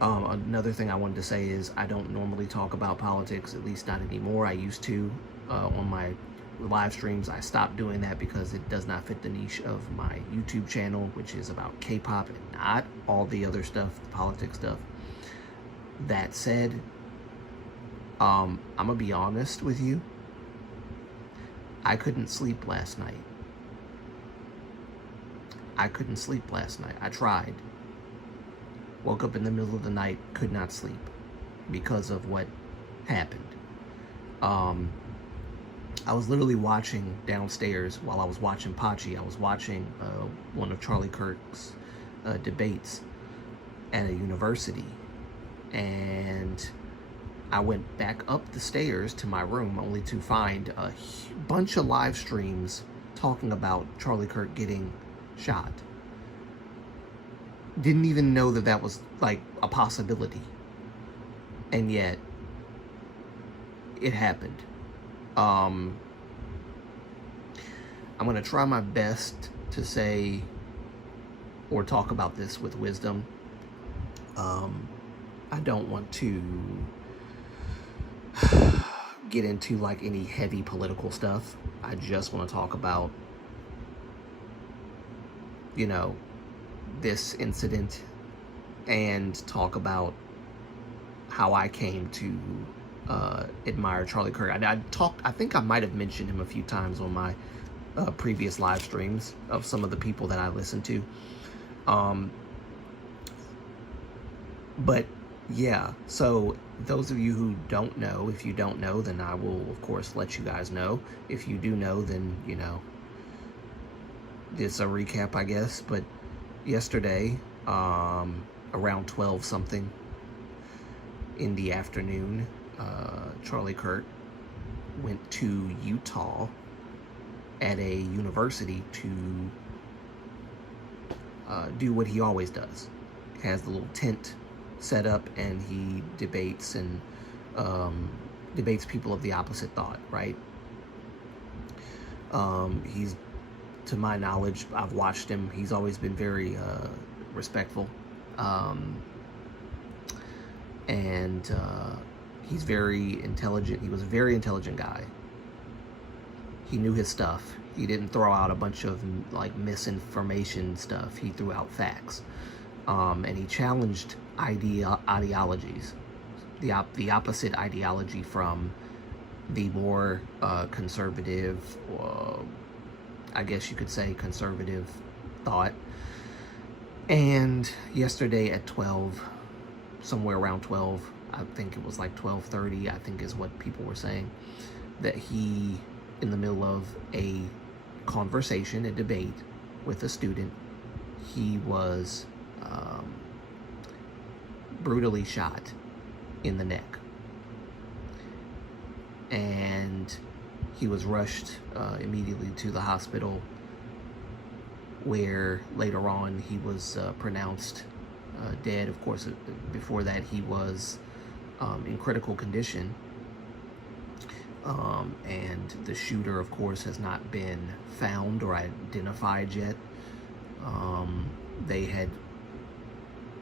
Another thing I wanted to say is I don't normally talk about politics, at least not anymore. I used to on my live streams. I stopped doing that because it does not fit the niche of my YouTube channel, which is about K-pop and not all the other stuff, the politics stuff. That said, I'm gonna be honest with you. I couldn't sleep last night. I couldn't sleep last night. I tried. Woke up in the middle of the night, could not sleep because of what happened. I was literally watching downstairs while I was watching Pachi. I was watching one of Charlie Kirk's debates at a university. And I went back up the stairs to my room only to find a bunch of live streams talking about Charlie Kirk getting shot. Didn't even know that that was like a possibility. And yet it happened. I'm gonna try my best to say or talk about this with wisdom. I don't want to get into like any heavy political stuff. I just want to talk about, you know, this incident and talk about how I came to admire Charlie Kirk. I think I might have mentioned him a few times on my previous live streams of some of the people that I listen to. But yeah, so those of you who don't know, if you don't know, then I will of course let you guys know. If you do know, then, you know, it's a recap, I guess. But yesterday, around 12 something in the afternoon, Charlie Kirk went to Utah at a university to do what he always does. He has the little tent set up and he debates and debates people of the opposite thought, right? He's, to my knowledge, I've watched him, he's always been very respectful, and he's very intelligent. He was a very intelligent guy. He knew his stuff. He didn't throw out a bunch of like misinformation stuff. He threw out facts, and he challenged ideologies, the opposite ideology from the more conservative, I guess you could say conservative thought. And yesterday at 12, somewhere around 12, I think it was like 12:30, I think is what people were saying, that he, in the middle of a conversation, a debate with a student, he was brutally shot in the neck. And he was rushed immediately to the hospital, where later on he was pronounced dead. Of course, before that he was in critical condition. And the shooter, of course, has not been found or identified yet. They had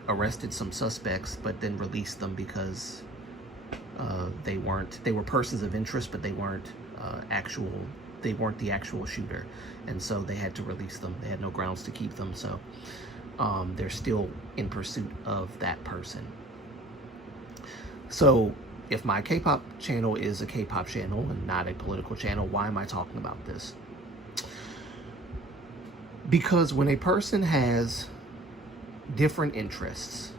arrested some suspects, but then released them because they were persons of interest, but they weren't the actual shooter. And so they had to release them. They had no grounds to keep them. So they're still in pursuit of that person. So if my K-pop channel is a K-pop channel and not a political channel, why am I talking about this? Because when a person has different interests,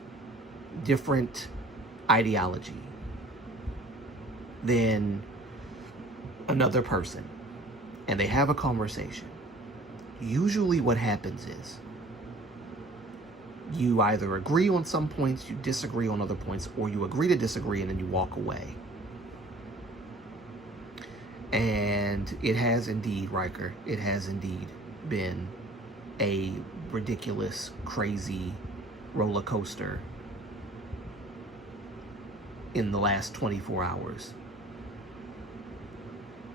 different ideology than another person, and they have a conversation, usually what happens is you either agree on some points, you disagree on other points, or you agree to disagree and then you walk away. And it has indeed, Riker, it has indeed been a ridiculous, crazy roller coaster in the last 24 hours.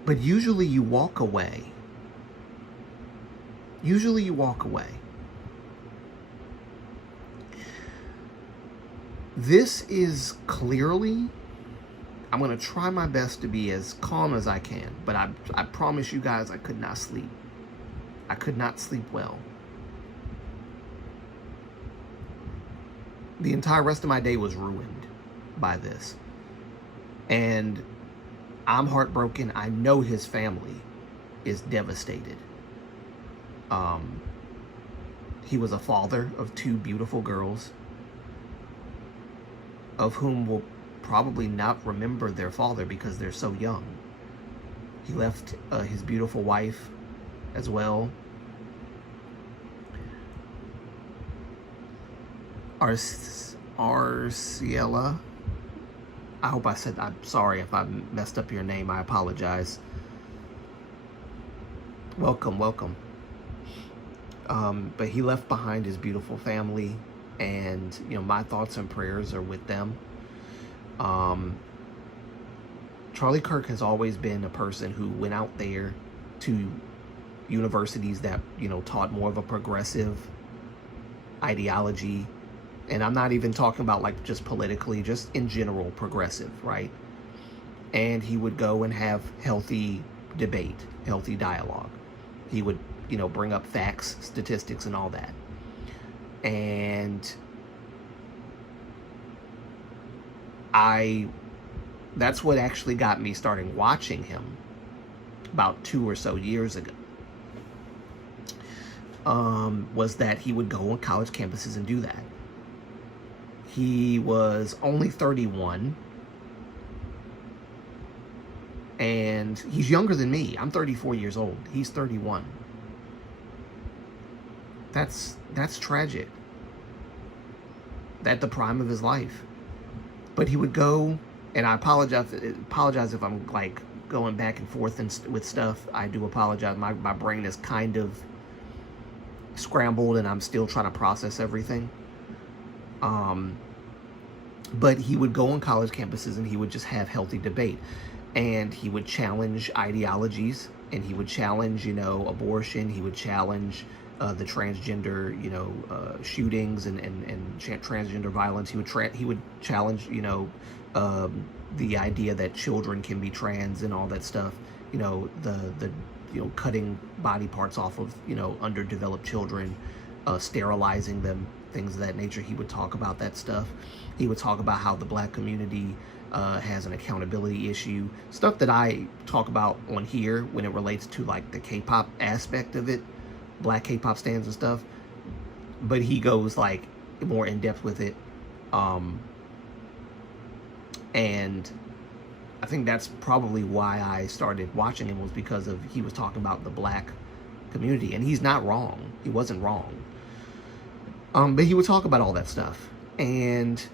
But usually you walk away. Usually you walk away. This is clearly, I'm going to try my best to be as calm as I can, but I promise you guys I could not sleep. I could not sleep well. The entire rest of my day was ruined by this. And I'm heartbroken. I know his family is devastated. He was a father of 2 beautiful girls, of whom will probably not remember their father because they're so young. He left his beautiful wife as well. Arciela. I hope I said, I'm sorry if I messed up your name. I apologize. Welcome, welcome. But he left behind his beautiful family, and, you know, my thoughts and prayers are with them. Charlie Kirk has always been a person who went out there to universities that, you know, taught more of a progressive ideology. And I'm not even talking about like just politically, just in general progressive, right? And he would go and have healthy debate, healthy dialogue. He would, you know, bring up facts, statistics, and all that. And that's what actually got me starting watching him about 2 or so years ago. Was that he would go on college campuses and do that. He was only 31, and he's younger than me. I'm 34 years old. He's 31. That's tragic. At the prime of his life. But he would go, and I apologize if I'm like going back and forth with stuff. I do apologize. My brain is kind of scrambled, and I'm still trying to process everything. But he would go on college campuses and he would just have healthy debate, and he would challenge ideologies, and he would challenge, you know, abortion. He would challenge the transgender, you know, shootings and transgender violence. He would challenge, you know, the idea that children can be trans and all that stuff. You know, the you know, cutting body parts off of, you know, underdeveloped children, sterilizing them, things of that nature. He would talk about that stuff. He would talk about how the black community has an accountability issue, stuff that I talk about on here when it relates to like the K-pop aspect of it, black K-pop stans and stuff. But he goes like more in depth with it, and I think that's probably why I started watching him, was because of he was talking about the black community, and he's not wrong. He wasn't wrong. But he would talk about all that stuff, and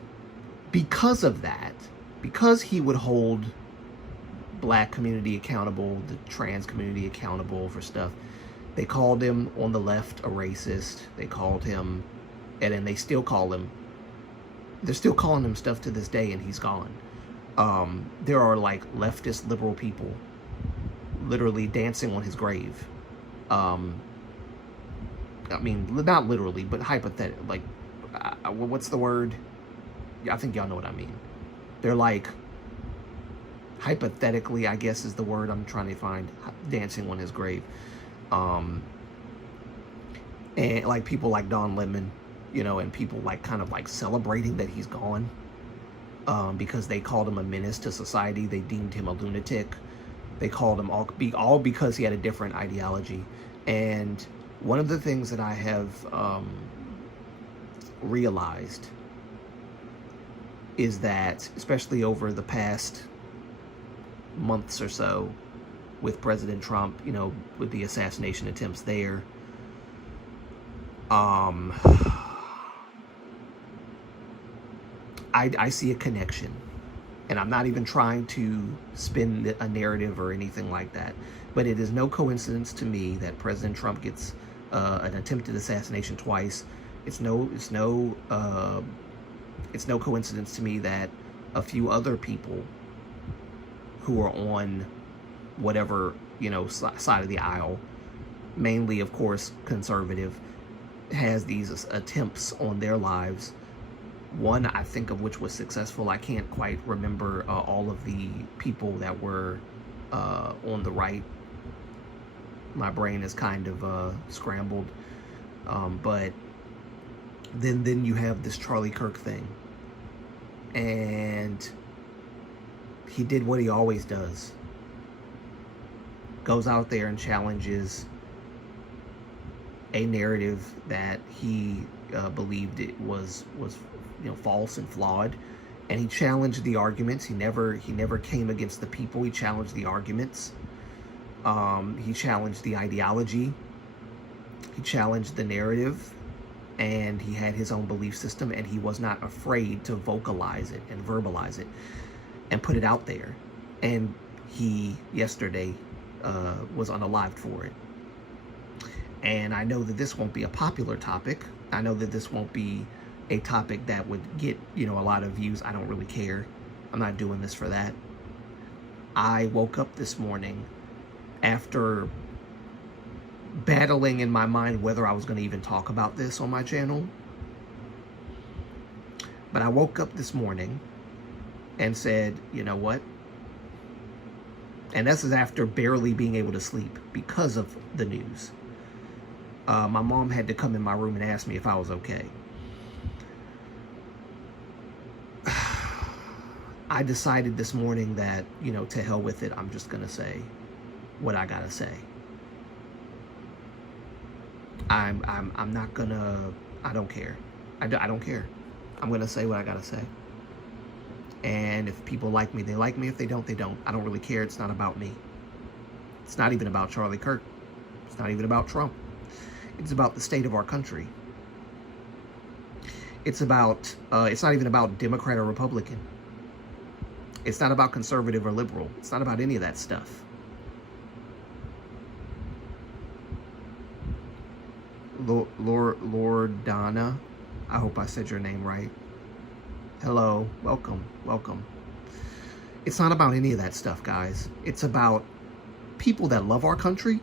because of that, because he would hold black community accountable, the trans community accountable for stuff, they called him on the left a racist. They called him, and then they still call him, they're still calling him stuff to this day, and he's gone. There are like leftist liberal people literally dancing on his grave. I mean, not literally, but hypothetically, like, what's the word? I think y'all know what I mean. They're like, hypothetically, I guess is the word I'm trying to find, dancing on his grave. And like people like Don Lemon, you know, and people like kind of like celebrating that he's gone, because they called him a menace to society. They deemed him a lunatic. They called him all because he had a different ideology. And one of the things that I have realized is that, especially over the past months or so with President Trump, you know, with the assassination attempts there, I see a connection. And I'm not even trying to spin a narrative or anything like that. But it is no coincidence to me that President Trump gets an attempted assassination twice. It's no coincidence to me that a few other people who are on whatever, you know, side of the aisle, mainly, of course, conservative, has these attempts on their lives One I think of which was successful. I can't quite remember all of the people that were on the right. My brain is kind of scrambled. But then you have this Charlie Kirk thing. And he did what he always does. Goes out there and challenges a narrative that he believed it was false and flawed, and he challenged the arguments. He never came against the people. He challenged the arguments. He challenged the ideology. He challenged the narrative, and he had his own belief system, and he was not afraid to vocalize it and verbalize it and put it out there. And he yesterday was unalived for it. And I know that this won't be a popular topic. I know that this won't be a topic that would get, a lot of views. I don't really care. I'm not doing this for that. I woke up this morning after battling in my mind whether I was going to even talk about this on my channel. But I woke up this morning and said, you know what? And this is after barely being able to sleep because of the news. My mom had to come in my room and ask me if I was okay. I decided this morning that, to hell with it. I'm just going to say what I got to say. I'm not going to, I don't care. I don't care. I'm going to say what I got to say. And if people like me, they like me. If they don't, they don't. I don't really care. It's not about me. It's not even about Charlie Kirk. It's not even about Trump. It's about the state of our country. It's about, it's not even about Democrat or Republican. It's not about conservative or liberal. It's not about any of that stuff. Lordana, I hope I said your name right. Hello, welcome. It's not about any of that stuff, guys. It's about people that love our country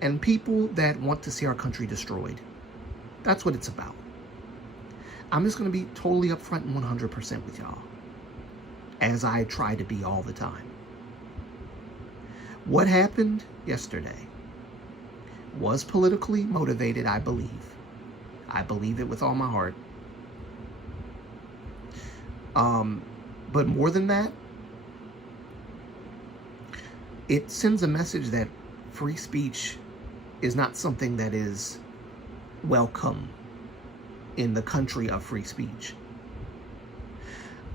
and people that want to see our country destroyed. That's what it's about. I'm just going to be totally upfront and 100% with y'all, as I try to be all the time. What happened yesterday was politically motivated, I believe. I believe it with all my heart. But more than that, it sends a message that free speech is not something that is welcome in the country of free speech.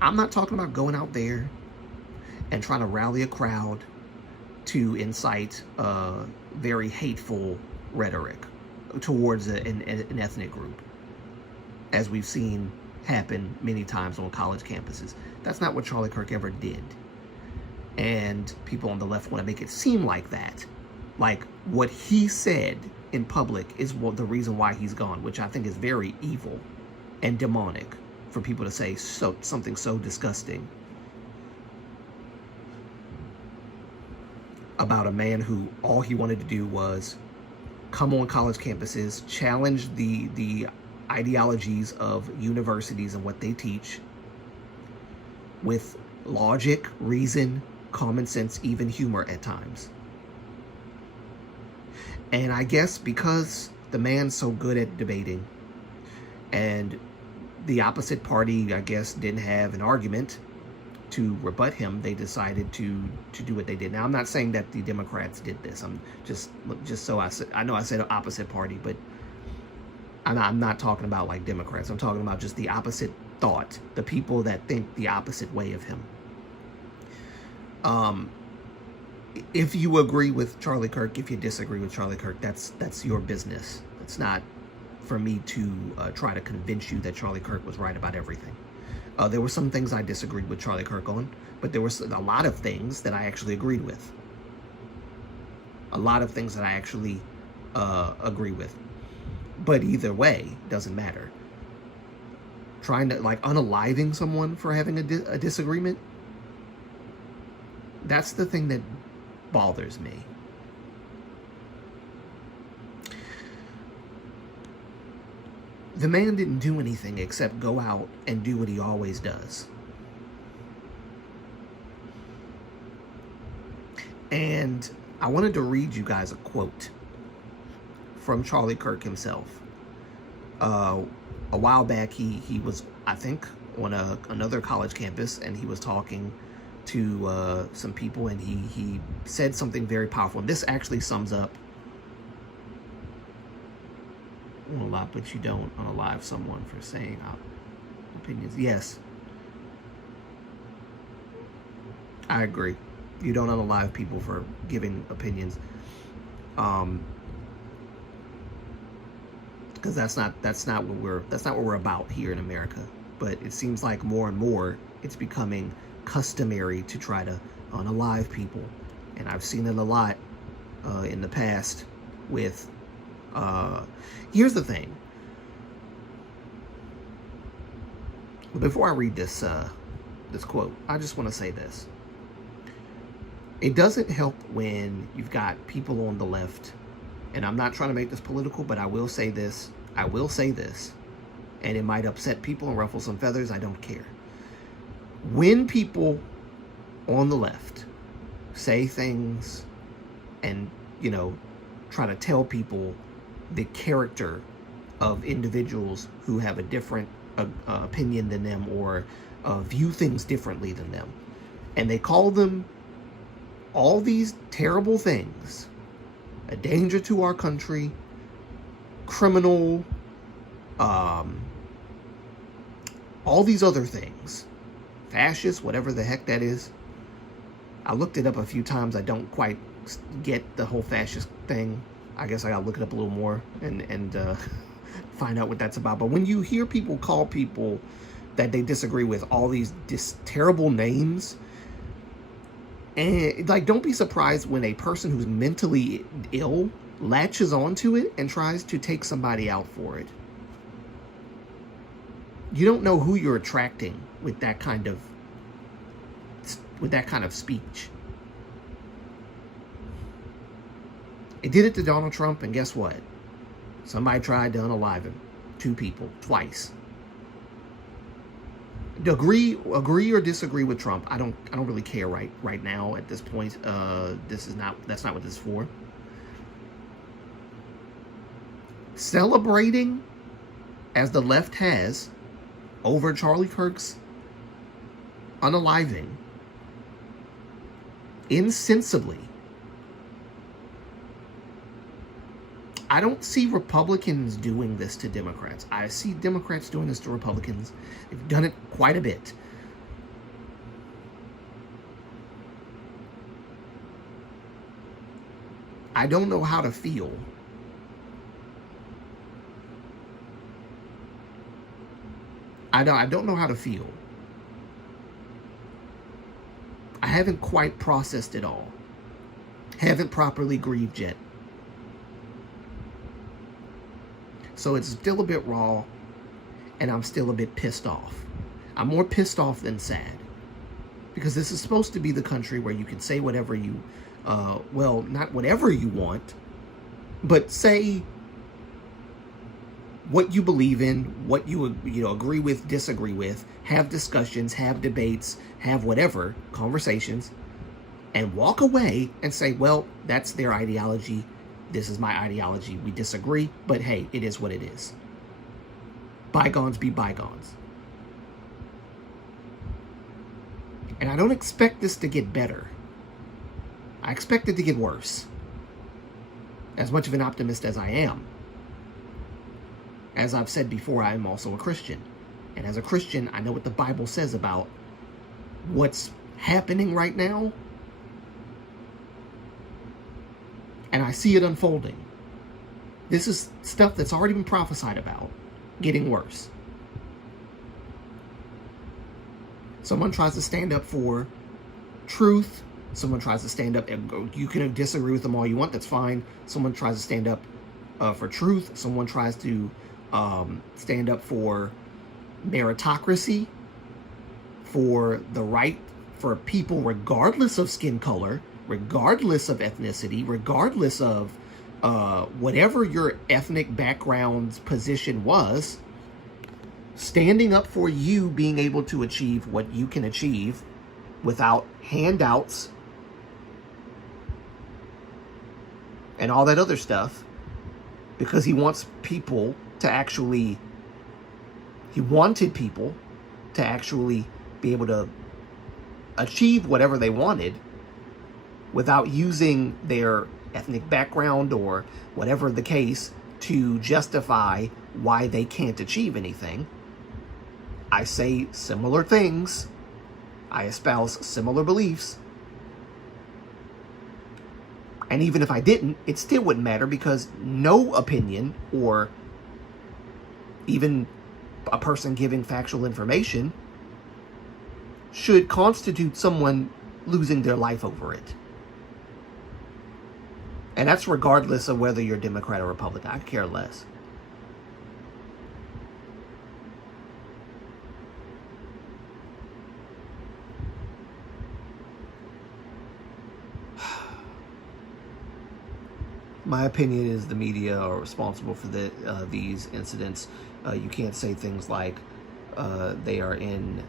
I'm not talking about going out there and trying to rally a crowd to incite very hateful rhetoric towards an ethnic group, as we've seen happen many times on college campuses. That's not what Charlie Kirk ever did. And people on the left want to make it seem like that. Like what he said in public is the reason why he's gone, which I think is very evil and demonic for people to say something so disgusting about a man who all he wanted to do was come on college campuses, challenge the ideologies of universities and what they teach with logic, reason, common sense, even humor at times. And I guess because the man's so good at debating and the opposite party, I guess, didn't have an argument to rebut him, they decided to do what they did. Now, I'm not saying that the Democrats did this. I'm just so I know I said opposite party, but I'm not talking about like Democrats. I'm talking about just the opposite thought, the people that think the opposite way of him. If you agree with Charlie Kirk, if you disagree with Charlie Kirk, that's your business. It's not for me to try to convince you that Charlie Kirk was right about everything. There were some things I disagreed with Charlie Kirk on, but there was a lot of things that I actually agreed with. A lot of things that I actually agree with. But either way, doesn't matter. Trying to, like, unaliving someone for having a disagreement, that's the thing that bothers me. The man didn't do anything except go out and do what he always does. And I wanted to read you guys a quote from Charlie Kirk himself. A while back, he was, I think, on another college campus, and he was talking to some people, and he said something very powerful. And this actually sums up, a lot, but you don't unalive someone for saying opinions. Yes, I agree. You don't unalive people for giving opinions, because that's not what we're about here in America. But it seems like more and more it's becoming customary to try to unalive people, and I've seen it a lot in the past with. Here's the thing. Before I read this quote, I just want to say this. It doesn't help when you've got people on the left, and I'm not trying to make this political, but I will say this, and it might upset people and ruffle some feathers, I don't care. When people on the left say things and, try to tell people the character of individuals who have a different opinion than them, or view things differently than them, and they call them all these terrible things, a danger to our country, criminal, all these other things, fascist, whatever the heck that is. I looked it up a few times. I don't quite get the whole fascist thing. I guess I gotta look it up a little more and find out what that's about. But when you hear people call people that they disagree with all these terrible names, and don't be surprised when a person who's mentally ill latches onto it and tries to take somebody out for it. You don't know who you're attracting with that kind of speech. It did it to Donald Trump, and guess what? Somebody tried to unalive him. 2 people, twice. Agree or disagree with Trump, I don't really care right now at this point. That's not what this is for. Celebrating, as the left has, over Charlie Kirk's unaliving, insensibly. I don't see Republicans doing this to Democrats. I see Democrats doing this to Republicans. They've done it quite a bit. I don't know how to feel. I don't know how to feel. I haven't quite processed it all. Haven't properly grieved yet. So it's still a bit raw, and I'm still a bit pissed off. I'm more pissed off than sad, because this is supposed to be the country where you can say whatever you, well, not whatever you want, but say what you believe in, what you agree with, disagree with, have discussions, have debates, have whatever, conversations, and walk away and say, well, that's their ideology. This is my ideology. We disagree, but hey, it is what it is. Bygones be bygones. And I don't expect this to get better. I expect it to get worse. As much of an optimist as I am. As I've said before, I am also a Christian. And as a Christian, I know what the Bible says about what's happening right now. And I see it unfolding. This is stuff that's already been prophesied about, getting worse. Someone tries to stand up for truth. Someone tries to stand up, and you can disagree with them all you want, that's fine. Someone tries to stand up for truth. Someone tries to stand up for meritocracy, for the right for people regardless of skin color, regardless of ethnicity, regardless of whatever your ethnic background's position was, standing up for you being able to achieve what you can achieve without handouts and all that other stuff, because he wanted people to actually be able to achieve whatever they wanted without using their ethnic background or whatever the case to justify why they can't achieve anything. I say similar things. I espouse similar beliefs. And even if I didn't, it still wouldn't matter, because no opinion or even a person giving factual information should constitute someone losing their life over it. And that's regardless of whether you're Democrat or Republican. I care less. My opinion is the media are responsible for these incidents. You can't say things like they are in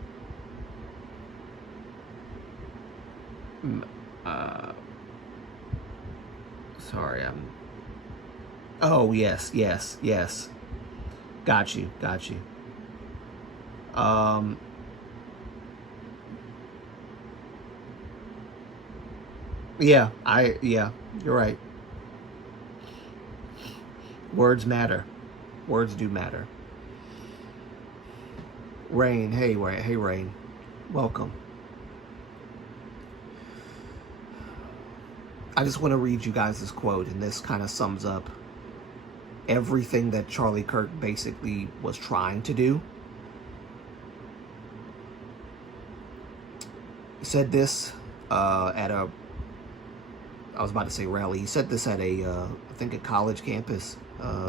sorry, oh, yes. Got you. Yeah, you're right. Words matter. Words do matter. Rain, hey Rain. Welcome. I just want to read you guys this quote, and this kind of sums up everything that Charlie Kirk basically was trying to do. He said this at a, I was about to say rally. He said this at a, I think a college campus,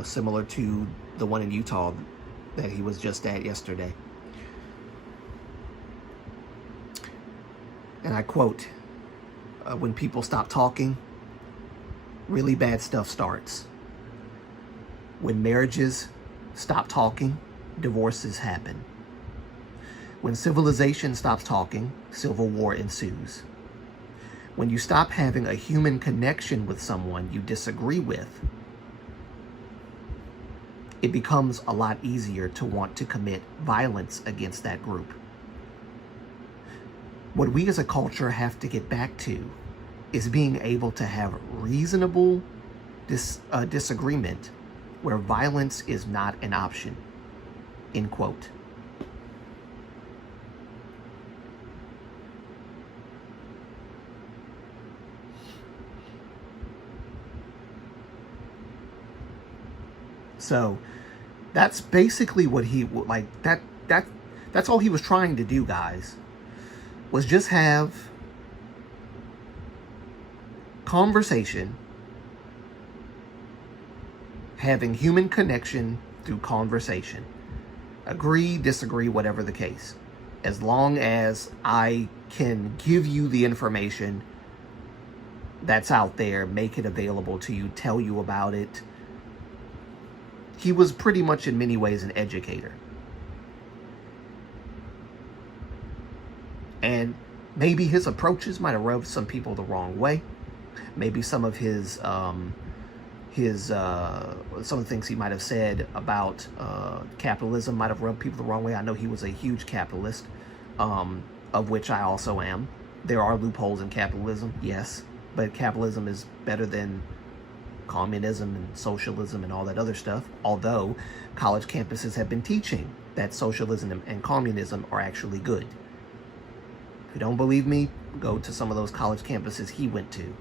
similar to the one in Utah that he was just at yesterday. And I quote, when people stop talking, really bad stuff starts. When marriages stop talking, divorces happen. When civilization stops talking, civil war ensues. When you stop having a human connection with someone you disagree with, it becomes a lot easier to want to commit violence against that group. What we as a culture have to get back to is being able to have reasonable disagreement where violence is not an option. End quote. So that's basically what he like. That's all he was trying to do, guys. Was just have conversation, having human connection through conversation. Agree, disagree, whatever the case. As long as I can give you the information that's out there, make it available to you, tell you about it. He was pretty much in many ways an educator. And maybe his approaches might have rubbed some people the wrong way. Maybe some of some of the things he might have said about capitalism might have rubbed people the wrong way. I know he was a huge capitalist, of which I also am. There are loopholes in capitalism, yes, but capitalism is better than communism and socialism and all that other stuff. Although college campuses have been teaching that socialism and communism are actually good. If you don't believe me, go to some of those college campuses he went to,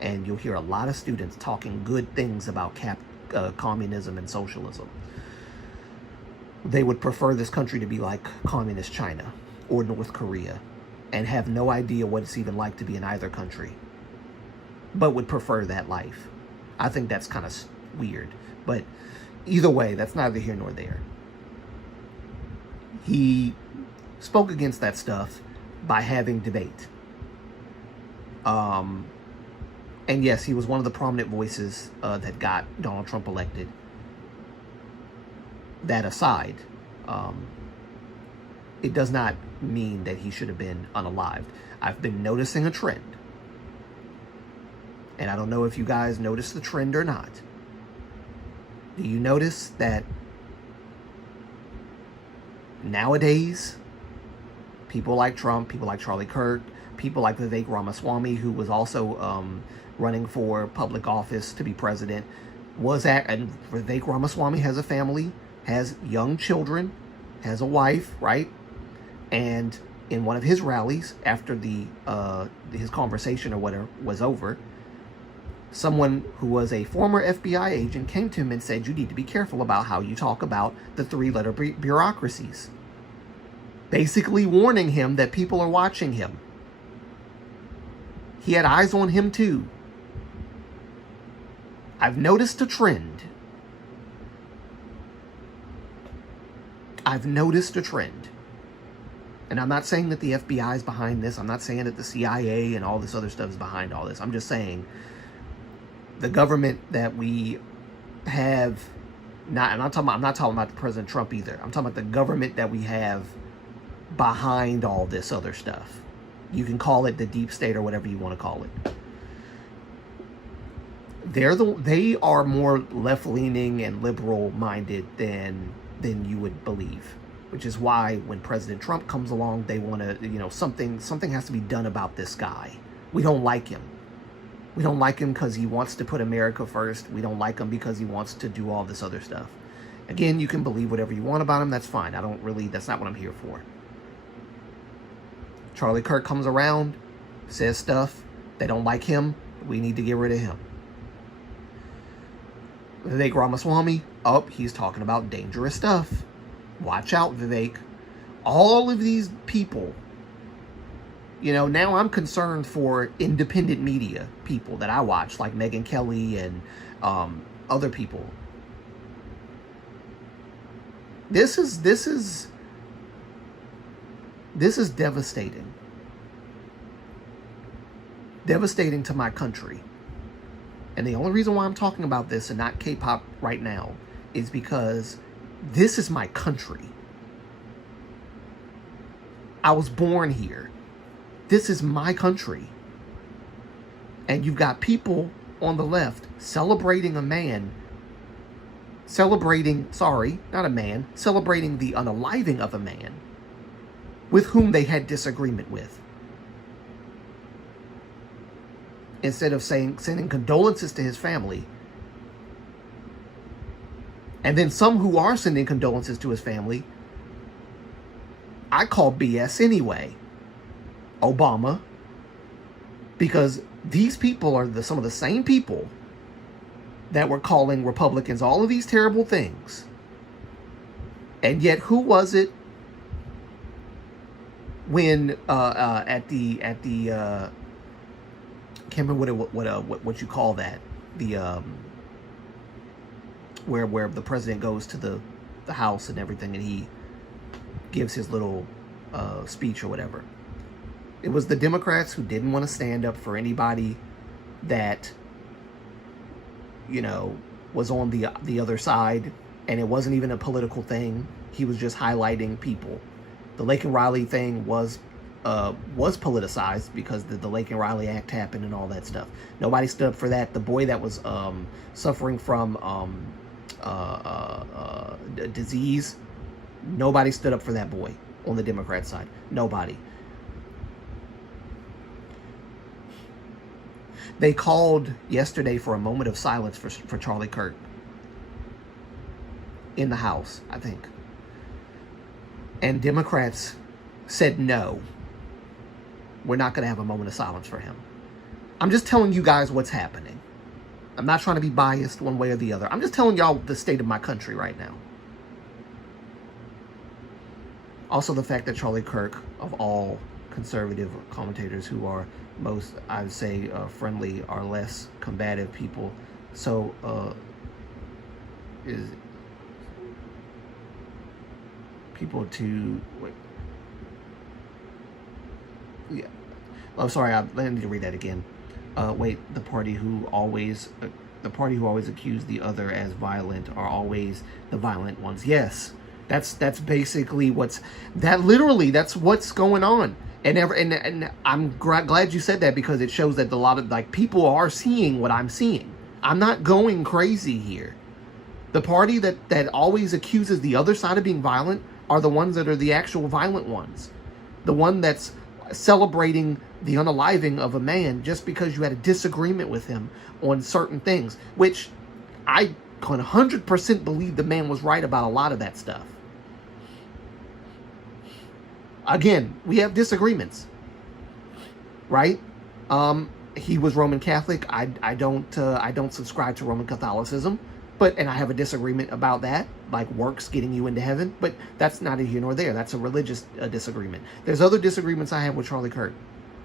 and you'll hear a lot of students talking good things about communism and socialism. They would prefer this country to be like communist China or North Korea, and have no idea what it's even like to be in either country, but would prefer that life. I think that's kind of weird, but either way, that's neither here nor there. He spoke against that stuff by having debate. And And yes, he was one of the prominent voices that got Donald Trump elected. That aside, it does not mean that he should have been unalived. I've been noticing a trend. And I don't know if you guys notice the trend or not. Do you notice that nowadays, people like Trump, people like Charlie Kirk, people like Vivek Ramaswamy, who was also running for public office to be president, and Vivek Ramaswamy has a family, has young children, has a wife, right? And in one of his rallies, after his conversation or whatever was over, someone who was a former FBI agent came to him and said, you need to be careful about how you talk about the three-letter bureaucracies. Basically warning him that people are watching him. He had eyes on him too. I've noticed a trend. I've noticed a trend. And I'm not saying that the FBI is behind this. I'm not saying that the CIA and all this other stuff is behind all this. I'm just saying the government that we have, I'm not talking about President Trump either. I'm talking about the government that we have behind all this other stuff. You can call it the deep state or whatever you want to call it. They are more left-leaning and liberal-minded than you would believe, which is why when President Trump comes along, they want to, something has to be done about this guy. We don't like him. We don't like him because he wants to put America first. We don't like him because he wants to do all this other stuff. Again, you can believe whatever you want about him. That's fine. That's not what I'm here for. Charlie Kirk comes around, says stuff. They don't like him. We need to get rid of him. Vivek Ramaswamy, he's talking about dangerous stuff. Watch out, Vivek. All of these people, now I'm concerned for independent media people that I watch, like Megyn Kelly and other people. This is devastating. Devastating to my country. And the only reason why I'm talking about this and not K-pop right now is because this is my country. I was born here. This is my country. And you've got people on the left celebrating celebrating the unaliving of a man with whom they had disagreement with. Instead of sending condolences to his family. And then some who are sending condolences to his family, I call BS anyway. Obama. Because these people are some of the same people that were calling Republicans all of these terrible things. And yet, who was it when at the can't remember what you call that, the where the president goes to the house and everything, and he gives his little speech or whatever. It was the Democrats who didn't want to stand up for anybody that was on the other side, and it wasn't even a political thing. He was just highlighting people. The Lake and Riley thing was politicized because the Lake and Riley Act happened and all that stuff. Nobody stood up for that. The boy that was suffering from disease, nobody stood up for that boy on the Democrat side. Nobody. They called yesterday for a moment of silence for Charlie Kirk in the House, I think. And Democrats said no. We're not going to have a moment of silence for him. I'm just telling you guys what's happening. I'm not trying to be biased one way or the other. I'm just telling y'all the state of my country right now. Also, the fact that Charlie Kirk, of all conservative commentators who are most, I would say, friendly, are less combative people. So, is people to... Wait. Yeah. Oh, sorry, I need to read that again. Wait, the party who always accuse the other as violent are always the violent ones. Yes, that's basically that's what's going on. And I'm glad you said that, because it shows that a lot of like people are seeing what I'm seeing. I'm not going crazy here. The party that always accuses the other side of being violent are the ones that are the actual violent ones. The one that's celebrating the unaliving of a man just because you had a disagreement with him on certain things, which I 100% believe the man was right about a lot of that stuff. Again, we have disagreements, right? He was Roman Catholic. I don't subscribe to Roman Catholicism, and I have a disagreement about that, like works getting you into heaven. But that's neither here nor there. That's a religious disagreement. There's other disagreements I have with Charlie Kirk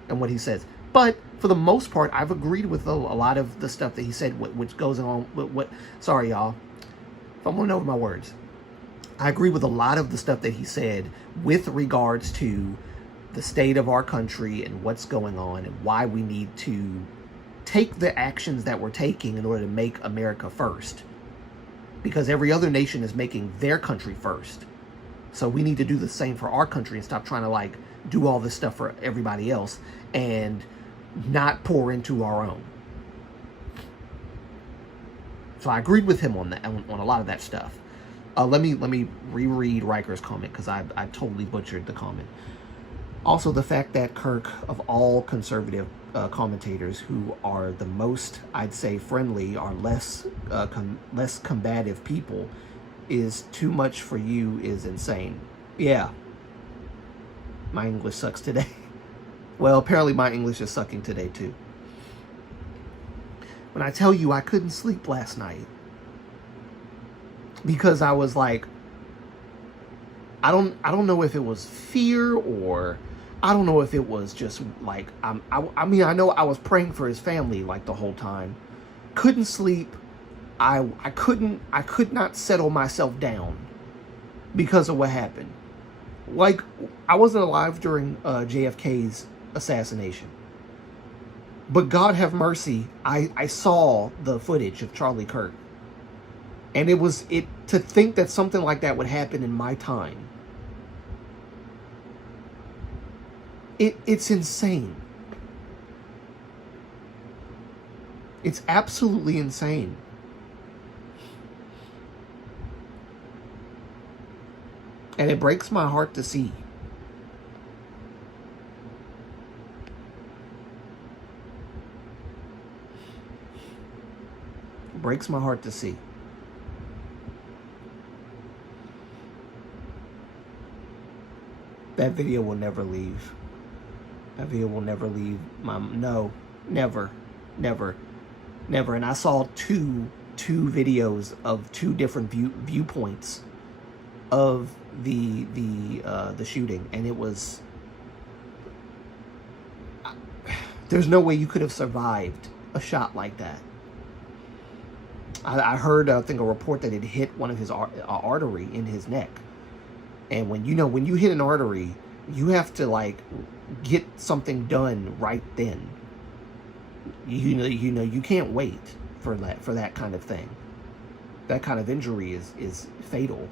and what he says. But for the most part, I've agreed with a lot of the stuff that he said, which goes on. Sorry, y'all, if I'm going over my words. I agree with a lot of the stuff that he said with regards to the state of our country and what's going on and why we need to take the actions that we're taking in order to make America first. Because every other nation is making their country first. So we need to do the same for our country and stop trying to like do all this stuff for everybody else and not pour into our own. So I agreed with him on that, on a lot of that stuff. Let me reread Riker's comment, because I totally butchered the comment. Also, the fact that Kirk, of all conservative commentators who are the most, I'd say, friendly, are less combative people, is too much for you is insane. Yeah. My English sucks today. Well, apparently my English is sucking today too. When I tell you I couldn't sleep last night, because I was like, I don't know if it was fear, or I don't know if it was just like, I mean, I know I was praying for his family like the whole time. Couldn't sleep. I could not settle myself down because of what happened. Like, I wasn't alive during JFK's assassination. But God have mercy, I saw the footage of Charlie Kirk. And to think that something like that would happen in my time. It's insane. It's absolutely insane. And it breaks my heart to see. It breaks my heart to see. That video will never leave. That video will never leave no, never. And I saw two videos of two different viewpoints of the shooting, and it was, there's no way you could have survived a shot like that. I heard, I think, a report that it hit one of his artery in his neck. And when you hit an artery, you have to like get something done right then. You can't wait for that kind of thing. That kind of injury is fatal.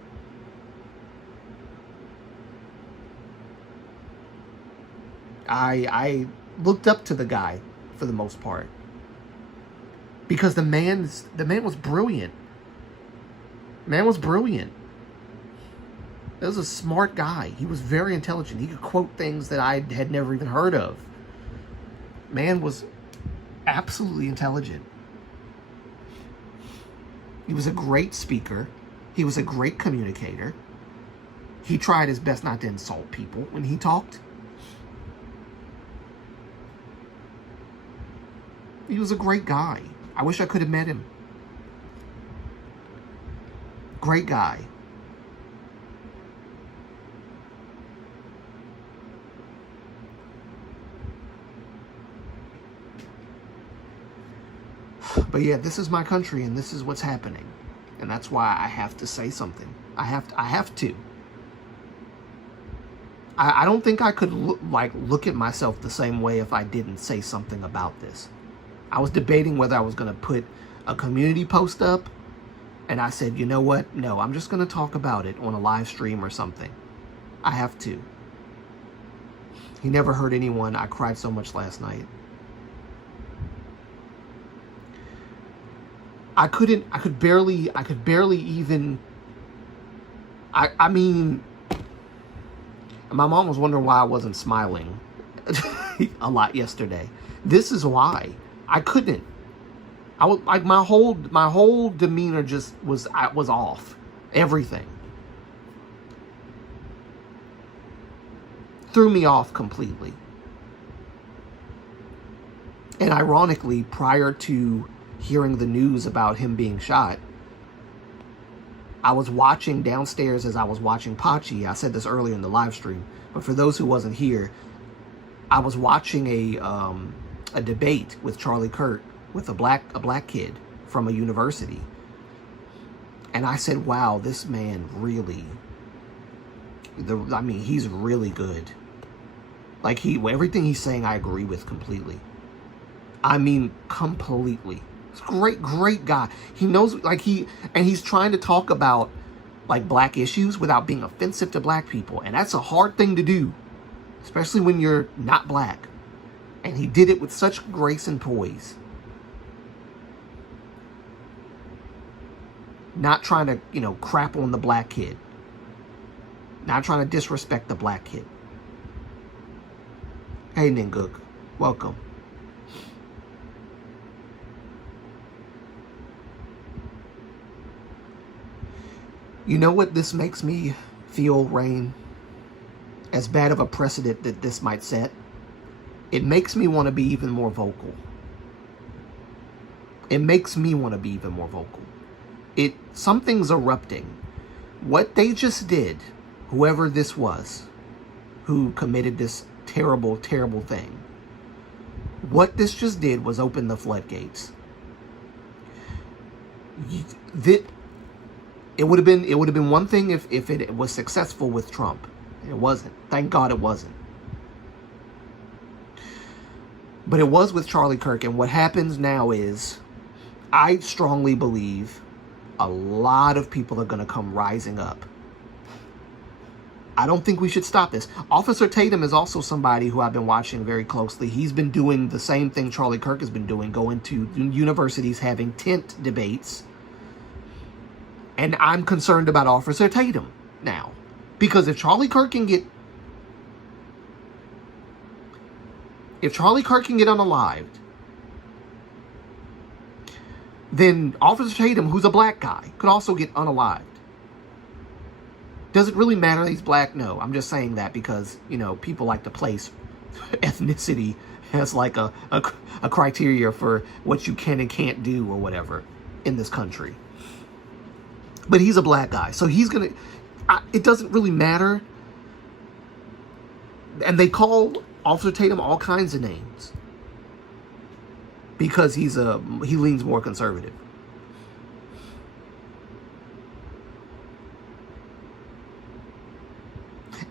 I looked up to the guy for the most part, because the man was brilliant. Man was brilliant. He was a smart guy. He was very intelligent. He could quote things that I had never even heard of. Man was absolutely intelligent. He was a great speaker. He was a great communicator. He tried his best not to insult people when he talked. He was a great guy. I wish I could have met him. Great guy. But yeah, this is my country, and this is what's happening. And that's why I have to say something. I have to. I don't think I could look at myself the same way if I didn't say something about this. I was debating whether I was going to put a community post up, and I said, you know what? No, I'm just going to talk about it on a live stream or something. I have to. He never hurt anyone. I cried so much last night. I could barely even, I mean, my mom was wondering why I wasn't smiling a lot yesterday. This is why. I couldn't. I was like, my whole demeanor just was off. Everything threw me off completely. And ironically, prior to hearing the news about him being shot, I was watching downstairs as I was watching Pachi. I said this earlier in the live stream, but for those who wasn't here, I was watching a debate with Charlie Kirk with a black kid from a university. And I said, wow, this man really, he's really good. Like, everything he's saying, I agree with completely. I mean, completely. He's a great guy. He knows, he's trying to talk about, like, black issues without being offensive to black people. And that's a hard thing to do, especially when you're not black. And he did it with such grace and poise. Not trying to, crap on the black kid. Not trying to disrespect the black kid. Hey, Ninguk. Welcome. You know what this makes me feel, Rain? As bad of a precedent that this might set, it makes me want to be even more vocal. It makes me want to be even more vocal. Something's erupting. What they just did, whoever this was, who committed this terrible, terrible thing, what this just did was open the floodgates. It would have been one thing if it was successful with Trump. It wasn't. Thank God it wasn't. But it was with Charlie Kirk, and what happens now is, I strongly believe a lot of people are going to come rising up. I don't think we should stop this. Officer Tatum is also somebody who I've been watching very closely. He's been doing the same thing Charlie Kirk has been doing, going to universities, having tent debates. And I'm concerned about Officer Tatum now. Because if Charlie Kirk can get unalived, then Officer Tatum, who's a black guy, could also get unalived. Does it really matter that he's black? No. I'm just saying that because, people like to place ethnicity as like a criteria for what you can and can't do or whatever in this country. But he's a black guy, so he's going to... It doesn't really matter. And they call Officer Tatum all kinds of names. Because he leans more conservative.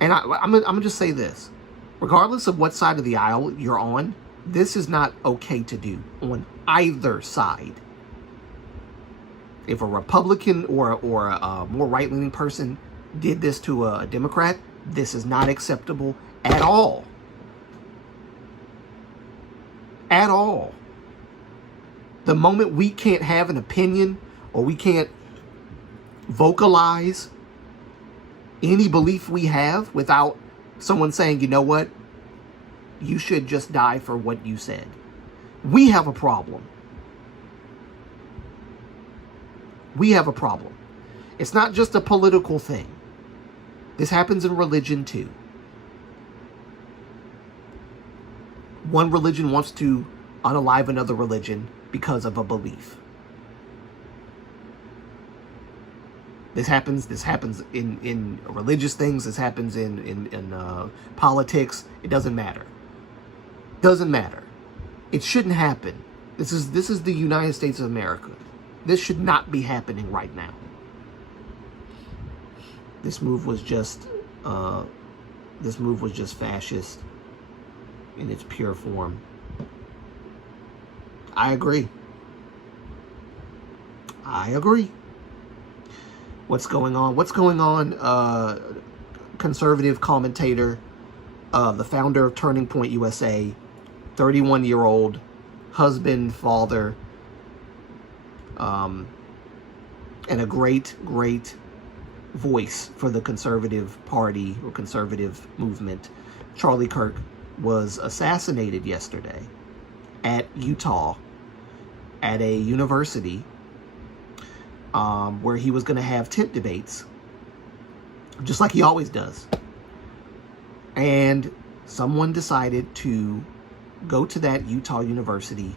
And I'm gonna just say this. Regardless of what side of the aisle you're on, this is not okay to do on either side. If a Republican or a more right-leaning person did this to a Democrat, this is not acceptable at all. At all. The moment we can't have an opinion or we can't vocalize any belief we have without someone saying, you know what, you should just die for what you said, we have a problem. We have a problem. It's not just a political thing. This happens in religion too. One religion wants to unalive another religion because of a belief. This happens in religious things. This happens in politics. It doesn't matter. Doesn't matter. It shouldn't happen. This is the United States of America. This should not be happening right now. This move was just fascist in its pure form. I agree. I agree. What's going on? What's going on? Conservative commentator, the founder of Turning Point USA, 31-year-old, husband, father, and a great voice for the conservative party or conservative movement. Charlie Kirk was assassinated yesterday at Utah at a university where he was going to have tent debates, just like he always does. And someone decided to go to that Utah university,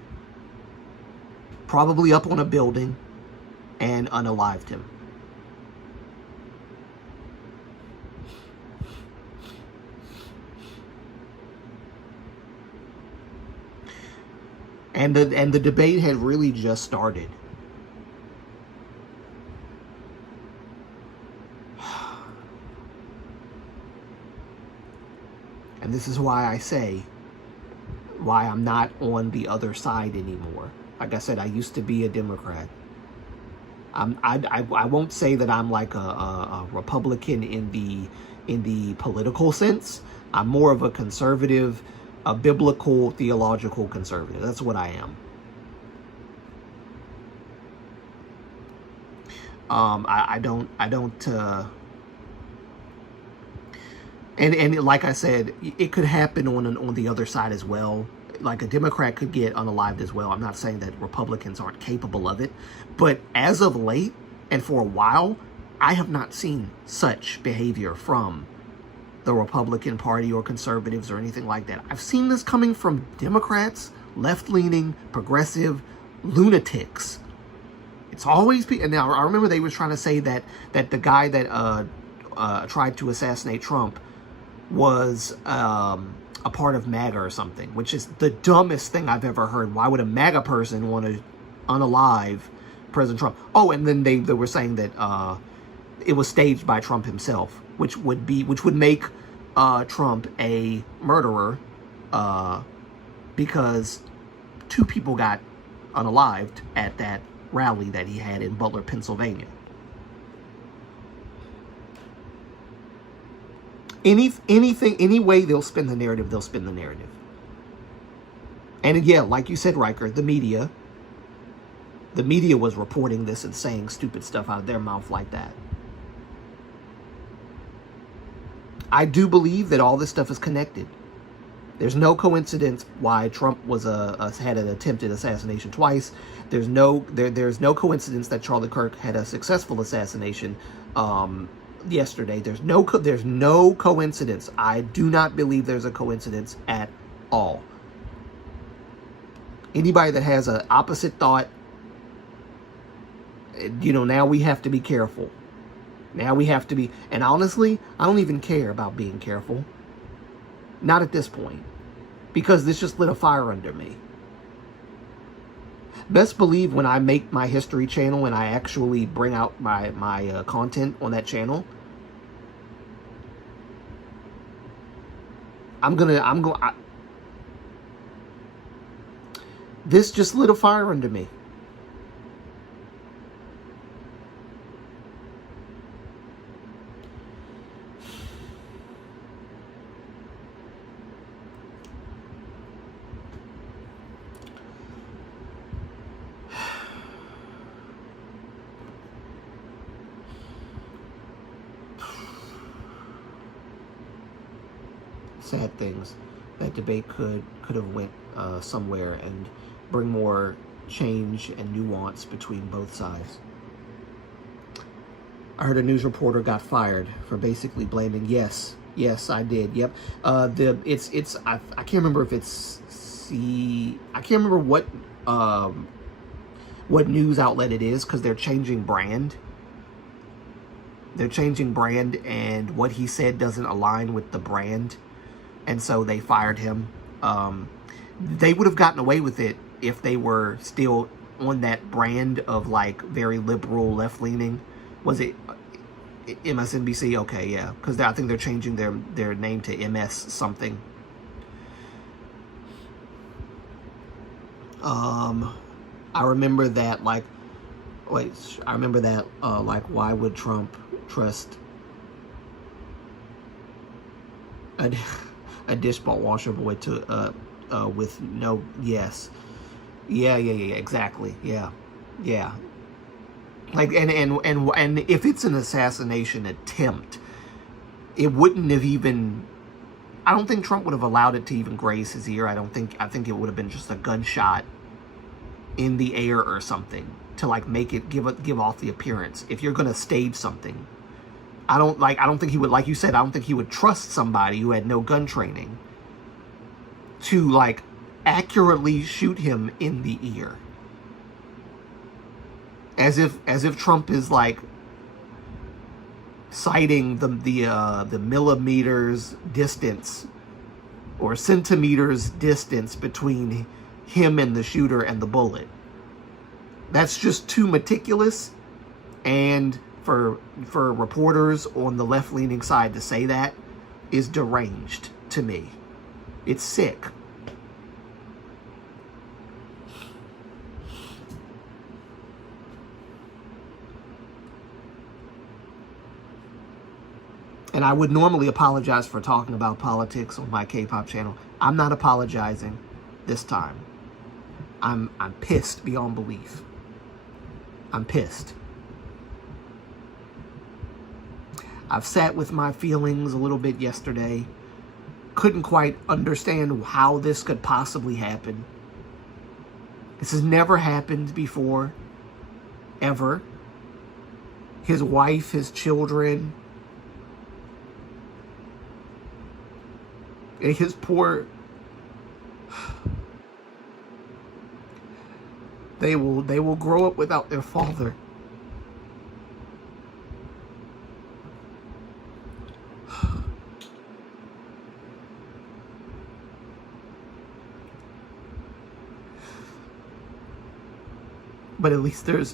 probably up on a building, and unalived him. And the debate had really just started. And this is why I say, why I'm not on the other side anymore. Like I said, I used to be a Democrat. I won't say that I'm like a Republican in the political sense. I'm more of a conservative, a biblical, theological conservative. That's what I am. I don't. And like I said, it could happen on the other side as well. Like a Democrat could get unalived as well. I'm not saying that Republicans aren't capable of it, but as of late and for a while, I have not seen such behavior from the Republican Party or conservatives or anything like that. I've seen this coming from Democrats, left-leaning, progressive lunatics. It's always and now I remember they were trying to say that the guy that tried to assassinate Trump was a part of MAGA or something, which is the dumbest thing I've ever heard. Why would a MAGA person want to unalive President Trump? Oh, and then they were saying that it was staged by Trump himself, which would make Trump a murderer because 2 people got unalived at that rally that he had in Butler, Pennsylvania. Anything, any way they'll spin the narrative, they'll spin the narrative. And yeah, like you said, Riker, the media was reporting this and saying stupid stuff out of their mouth like that. I do believe that all this stuff is connected. There's no coincidence why Trump was had an attempted assassination twice. There's no coincidence that Charlie Kirk had a successful assassination yesterday. There's no coincidence. I do not believe there's a coincidence at all. Anybody that has an opposite thought, now we have to be careful. Now we have to be, and honestly, I don't even care about being careful. Not at this point, because this just lit a fire under me. Best believe when I make my history channel and I actually bring out my content on that channel, this just lit a fire under me. Sad things. That debate could have went somewhere and bring more change and nuance between both sides. I heard a news reporter got fired for basically blaming. Yes, I did. Yep. I can't remember if it's I can't remember what news outlet it is, because they're changing brand. They're changing brand, and what he said doesn't align with the brand. And so they fired him. They would have gotten away with it if they were still on that brand of like very liberal, left-leaning. Was it MSNBC? Okay, yeah, because I think they're changing their name to MS something. Um, I remember that, like, wait, I remember that, like, why would Trump trust a, a dishwasher boy to, with no, yes. Yeah, exactly. Yeah. Like, and if it's an assassination attempt, it wouldn't have even, I don't think Trump would have allowed it to even graze his ear. I think it would have been just a gunshot in the air or something to like make it give off the appearance. If you're gonna stage something, I don't think he would, like you said, I don't think he would trust somebody who had no gun training to like accurately shoot him in the ear. As if Trump is like citing the millimeters distance or centimeters distance between him and the shooter and the bullet. That's just too meticulous, and for reporters on the left-leaning side to say that is deranged to me. It's sick. And I would normally apologize for talking about politics on my K-pop channel. I'm not apologizing this time. I'm pissed beyond belief. I'm pissed. I've sat with my feelings a little bit yesterday. Couldn't quite understand how this could possibly happen. This has never happened before, ever. His wife, his children, and his poor, they will grow up without their father. But at least there's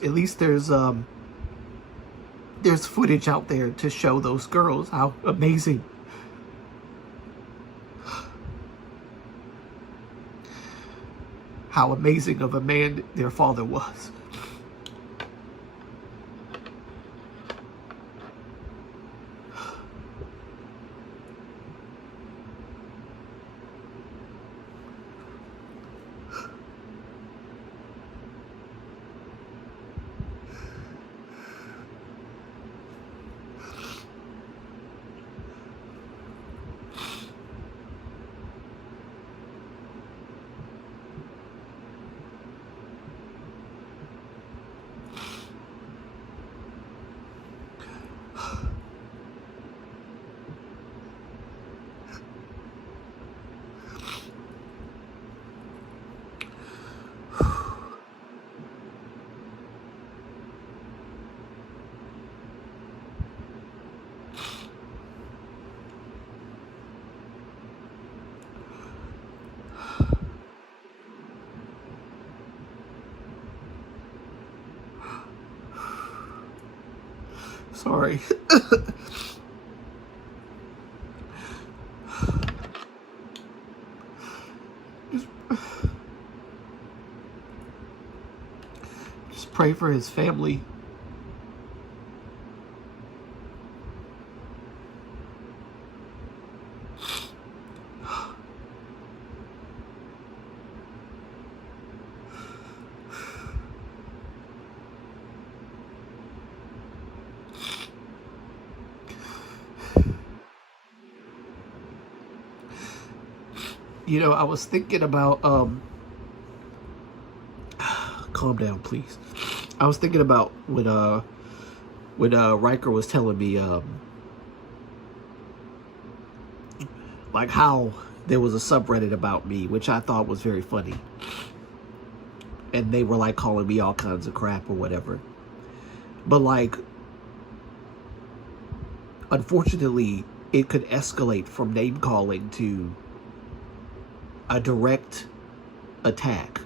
footage out there to show those girls how amazing of a man their father was. Sorry. Just pray for his family. You know, I was thinking about, calm down, please. I was thinking about when Riker was telling me, like how there was a subreddit about me, which I thought was very funny. And they were like calling me all kinds of crap or whatever. But like, unfortunately, it could escalate from name calling to a direct attack.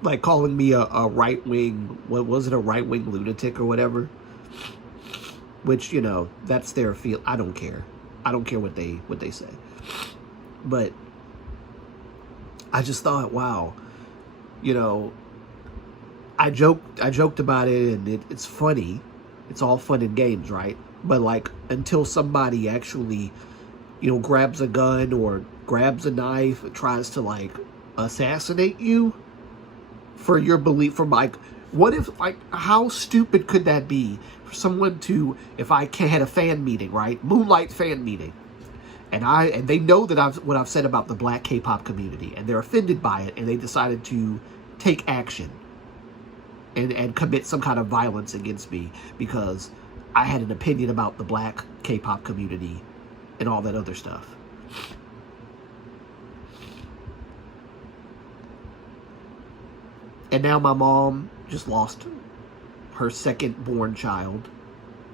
Like calling me a right-wing, what was it, a right-wing lunatic or whatever? Which, you know, that's their feel. I don't care. I don't care what they say. But I just thought, wow, you know, I joked about it, and it's funny. It's all fun and games, right? But like, until somebody actually, grabs a gun or grabs a knife and tries to like assassinate you for your belief, from like, what if, like, how stupid could that be for someone to, if I had a fan meeting, right? Moonlight fan meeting. And they know that what I've said about the black K-pop community, and they're offended by it, and they decided to take action and commit some kind of violence against me because I had an opinion about the black K-pop community and all that other stuff. And now my mom just lost her second-born child.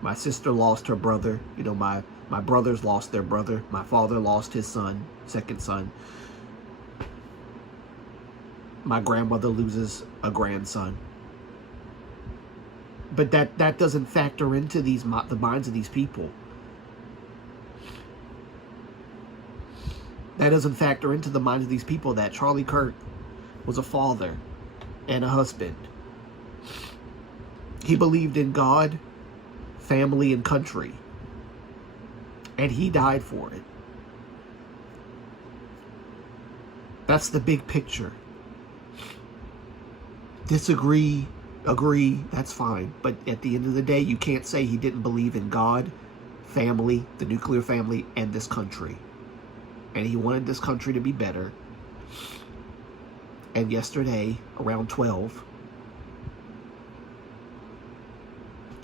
My sister lost her brother. My brothers lost their brother. My father lost his son, second son. My grandmother loses a grandson. But that doesn't factor into the minds of these people. That doesn't factor into the minds of these people that Charlie Kirk was a father and a husband. He believed in God, family, and country. And he died for it. That's the big picture. Disagree, agree, that's fine. But at the end of the day, you can't say he didn't believe in God, family, the nuclear family, and this country. And he wanted this country to be better. And yesterday, around 12,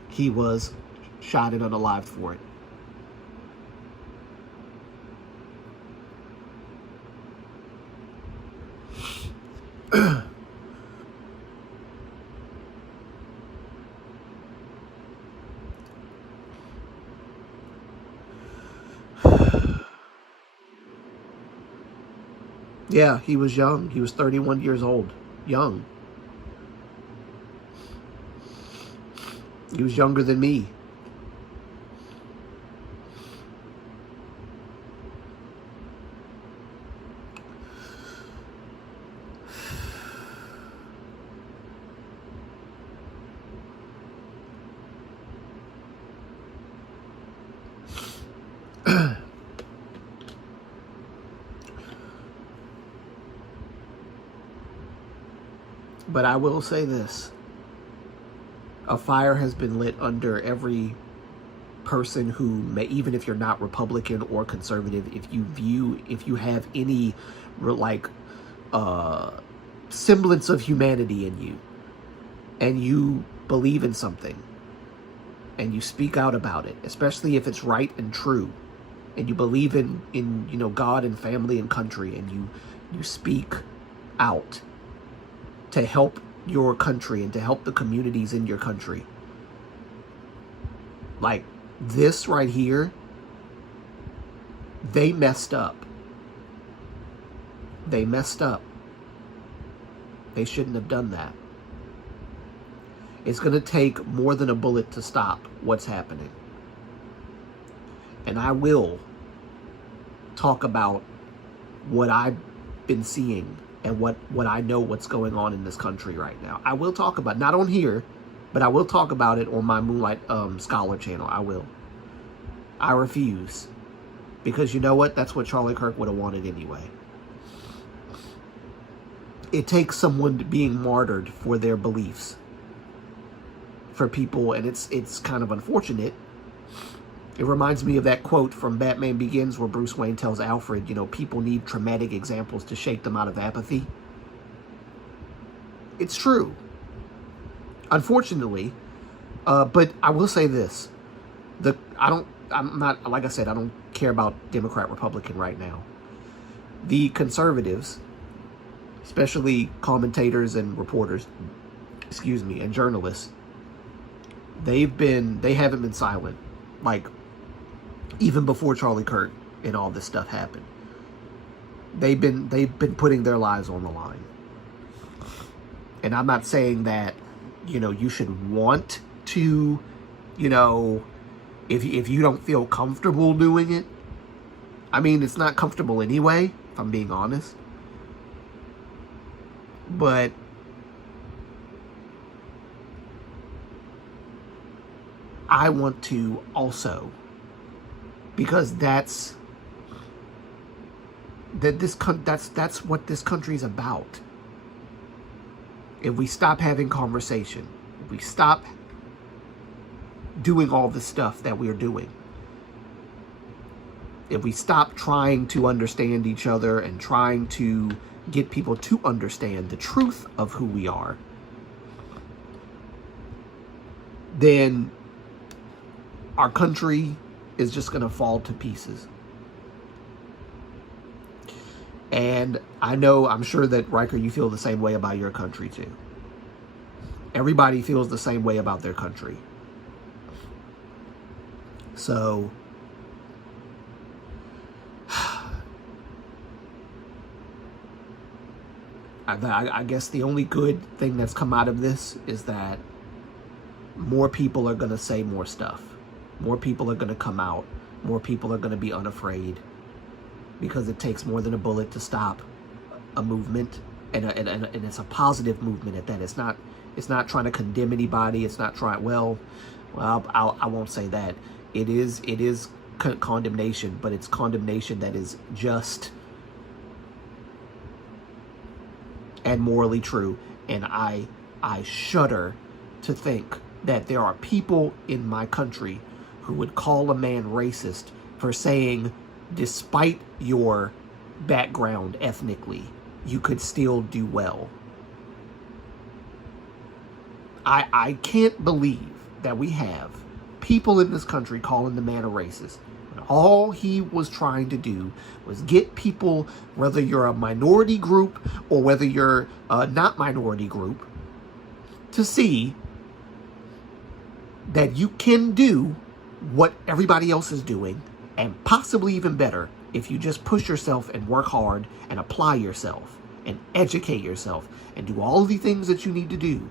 he was shot and unalived for it. Yeah, he was young. He was 31 years old. Young. He was younger than me. But I will say this. A fire has been lit under every person who may, even if you're not Republican or conservative, if you have any semblance of humanity in you, and you believe in something, and you speak out about it, especially if it's right and true, and you believe in God and family and country, and you speak out to help your country and to help the communities in your country. Like this right here, they messed up. They messed up. They shouldn't have done that. It's going to take more than a bullet to stop what's happening. And I will talk about what I've been seeing and what I know what's going on in this country right now. I will talk about, not on here, but I will talk about it on my Moonlight Scholar channel. I will. I refuse. Because you know what? That's what Charlie Kirk would have wanted anyway. It takes someone being martyred for their beliefs. For people, and it's kind of unfortunate. It reminds me of that quote from Batman Begins where Bruce Wayne tells Alfred, people need traumatic examples to shake them out of apathy. It's true. Unfortunately. But I will say this. I'm not, like I said, I don't care about Democrat, Republican right now. The conservatives, especially commentators and reporters, and journalists, they haven't been silent. Like, even before Charlie Kirk and all this stuff happened. They've been putting their lives on the line. And I'm not saying that, you should want to, if you don't feel comfortable doing it. I mean, it's not comfortable anyway, if I'm being honest. But I want to also, because that's what this country's about. If we stop having conversation, if we stop doing all the stuff that we're doing, if we stop trying to understand each other and trying to get people to understand the truth of who we are, then our country is just going to fall to pieces. And I'm sure that, Riker, you feel the same way about your country too. Everybody feels the same way about their country. So, I guess the only good thing that's come out of this is that more people are going to say more stuff. More people are going to come out. More people are going to be unafraid. Because it takes more than a bullet to stop a movement, and it's a positive movement at that. It's not trying to condemn anybody. It's not trying. Well, I won't say that. It is condemnation, but it's condemnation that is just and morally true. And I shudder to think that there are people in my country who would call a man racist for saying, despite your background ethnically, you could still do well. I can't believe that we have people in this country calling the man a racist. When all he was trying to do was get people, whether you're a minority group or whether you're not minority group, to see that you can do what everybody else is doing, and possibly even better if you just push yourself and work hard and apply yourself and educate yourself and do all of the things that you need to do,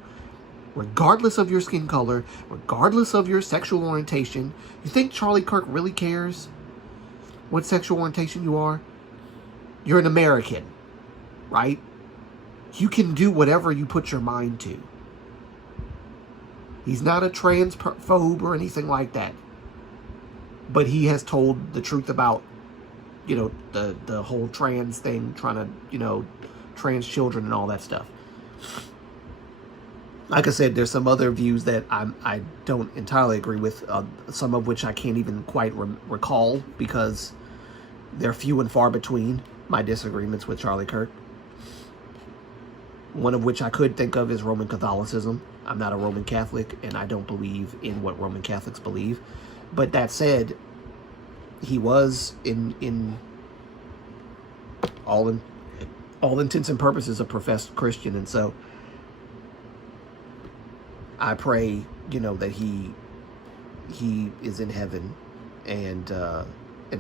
regardless of your skin color, regardless of your sexual orientation. You think Charlie Kirk really cares what sexual orientation you are? You're an American, right? You can do whatever you put your mind to. He's not a transphobe or anything like that. But he has told the truth about, the whole trans thing, trying to, trans children and all that stuff. Like I said, there's some other views that I don't entirely agree with, some of which I can't even quite recall because they're few and far between, my disagreements with Charlie Kirk. One of which I could think of is Roman Catholicism. I'm not a Roman Catholic, and I don't believe in what Roman Catholics believe. But that said, he was in all intents and purposes a professed Christian, and so I pray, that he is in heaven and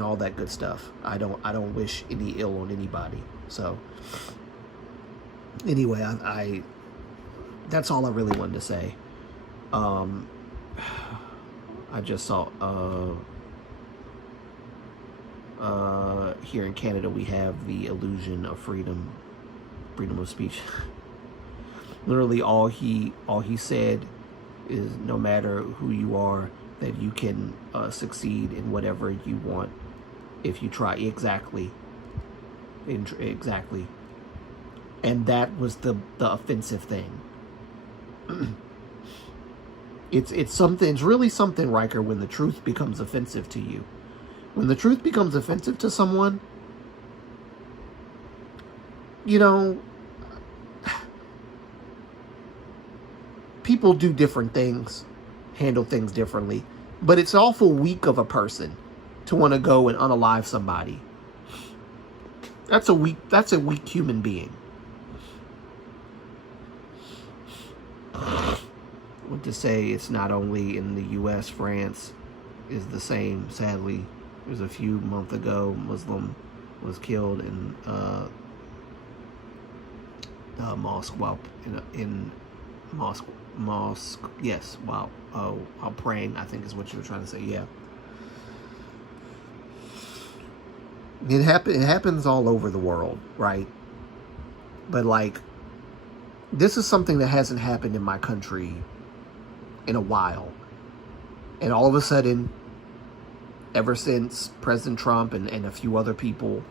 all that good stuff. I don't wish any ill on anybody. So anyway, I that's all I really wanted to say. I just saw here in Canada we have the illusion of freedom of speech. Literally all he said is, no matter who you are, that you can succeed in whatever you want if you try. Exactly. And that was the offensive thing. It's something. It's really something, Riker, when the truth becomes offensive to you. When the truth becomes offensive to someone, people do different things, handle things differently. But it's awful weak of a person to want to go and unalive somebody. That's a weak human being. What to say, it's not only in the U.S., France is the same, sadly. There's a few months ago, Muslim was killed in mosque while mosque, yes, while praying, I think is what you were trying to say. Yeah, it happens all over the world, right? But like, This is something that hasn't happened in my country in a while. And all of a sudden, ever since President Trump and a few other people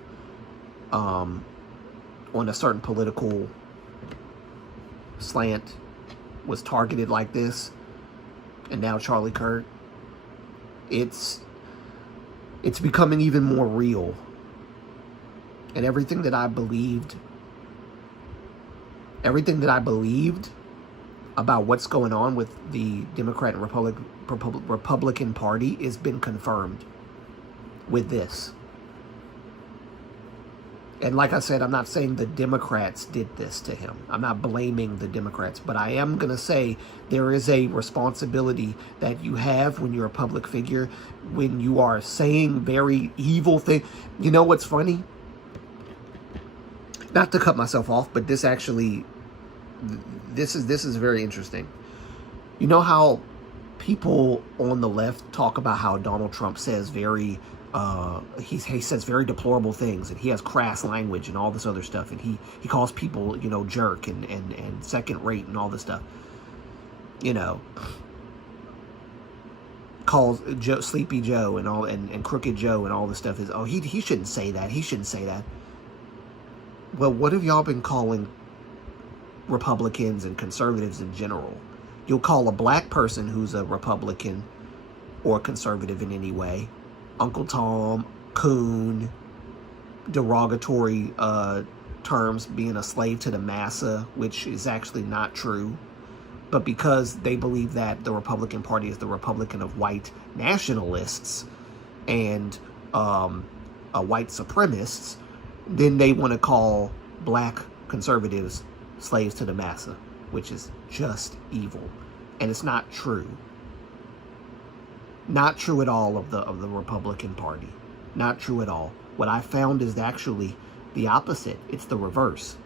on a certain political slant was targeted like this, and now Charlie Kirk, it's becoming even more real. And everything that I believed about what's going on with the Democrat and Republican Party has been confirmed with this. And like I said, I'm not saying the Democrats did this to him. I'm not blaming the Democrats, but I am going to say there is a responsibility that you have when you're a public figure, when you are saying very evil things. You know what's funny? Not to cut myself off, but this actually, this is very interesting. You know how people on the left talk about how Donald Trump says very, he says very deplorable things, and he has crass language and all this other stuff, and he calls people, you know, jerk and second rate and all this stuff. You know, calls Sleepy Joe and all and Crooked Joe and all this stuff. Is, oh, he shouldn't say that. He shouldn't say that. Well, what have y'all been calling Republicans and conservatives in general? You'll call a black person who's a Republican or conservative in any way Uncle Tom, coon, derogatory terms, being a slave to the massa, which is actually not true. But because they believe that the Republican Party is the Republican of white nationalists and white supremacists, then they want to call black conservatives slaves to the massa, which is just evil. And it's not true. Not true at all of the Republican Party. Not true at all. What I found is actually the opposite. It's the reverse.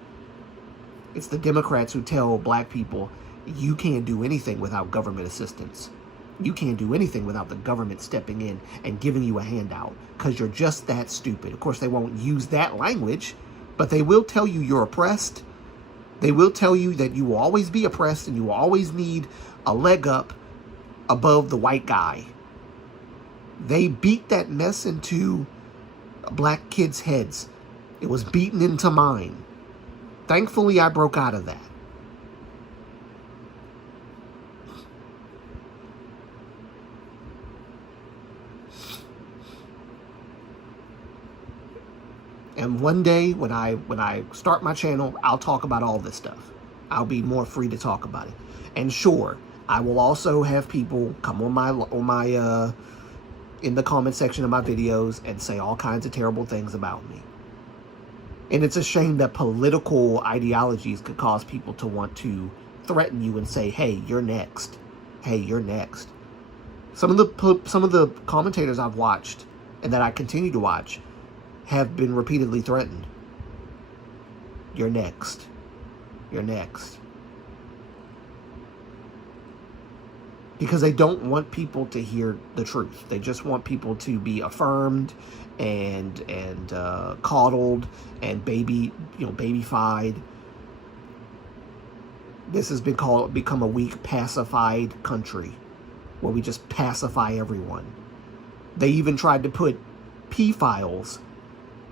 It's the Democrats who tell black people, you can't do anything without government assistance. You can't do anything without the government stepping in and giving you a handout because you're just that stupid. Of course, they won't use that language, but they will tell you you're oppressed. They will tell you that you will always be oppressed and you will always need a leg up above the white guy. They beat that mess into black kids' heads. It was beaten into mine. Thankfully, I broke out of that. And one day, when I start my channel, I'll talk about all this stuff. I'll be more free to talk about it. And sure, I will also have people come on my in the comment section of my videos and say all kinds of terrible things about me. And it's a shame that political ideologies could cause people to want to threaten you and say, "Hey, you're next. Hey, you're next." Some of the commentators I've watched and that I continue to watch have been repeatedly threatened. You're next. You're next. Because they don't want people to hear the truth. They just want people to be affirmed and coddled and babyfied. This has become a weak, pacified country where we just pacify everyone. They even tried to put pedophiles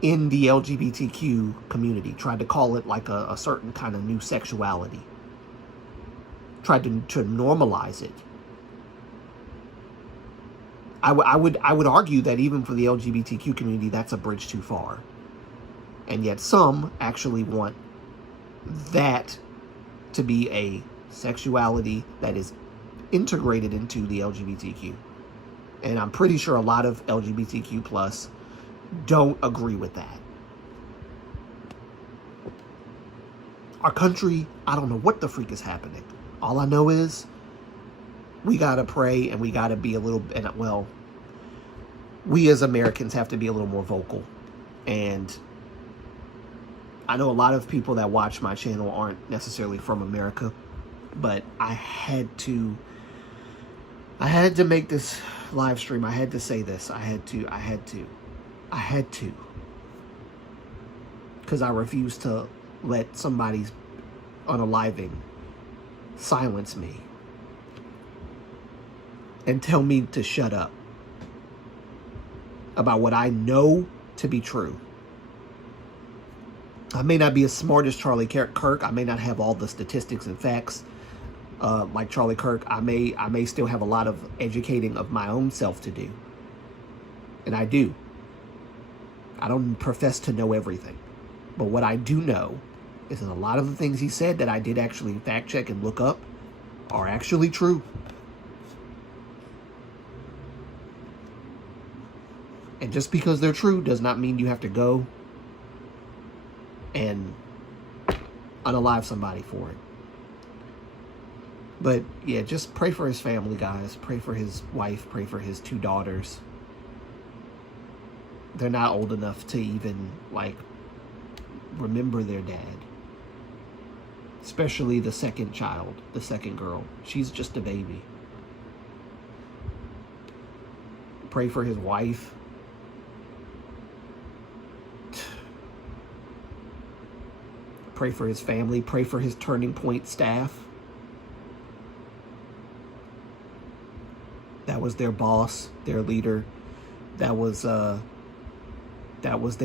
in the LGBTQ community, tried to call it like a certain kind of new sexuality, tried to normalize it. I would argue that even for the LGBTQ community, that's a bridge too far. And yet some actually want that to be a sexuality that is integrated into the LGBTQ. And I'm pretty sure a lot of LGBTQ plus don't agree with that. Our country, I don't know what the freak is happening. All I know is we gotta pray and we gotta be a little, and well, we as Americans have to be a little more vocal. And I know a lot of people that watch my channel aren't necessarily from America, but I had to make this live stream. I had to say this. I had to. Because I refuse to let somebody's unaliving silence me and tell me to shut up about what I know to be true. I may not be as smart as Charlie Kirk. I may not have all the statistics and facts like Charlie Kirk. I may still have a lot of educating of my own self to do. And I do. I don't profess to know everything. But what I do know is that a lot of the things he said that I did actually fact check and look up are actually true. And just because they're true does not mean you have to go and unalive somebody for it. But yeah, just pray for his family, guys. Pray for his wife. Pray for his 2 daughters. They're not old enough to even, like, remember their dad. Especially the second child, the second girl. She's just a baby. Pray for his wife. Pray for his family. Pray for his Turning Point staff. That was their boss, their leader. That was their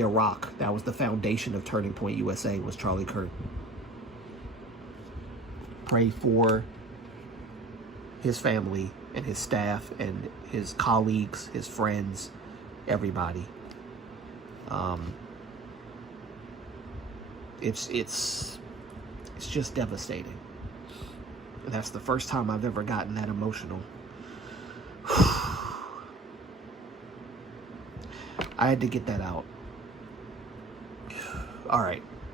rock. That was the foundation of Turning Point USA, was Charlie Kirk. Pray for his family and his staff and his colleagues, his friends, everybody. It's just devastating. And that's the first time I've ever gotten that emotional. I had to get that out. All right.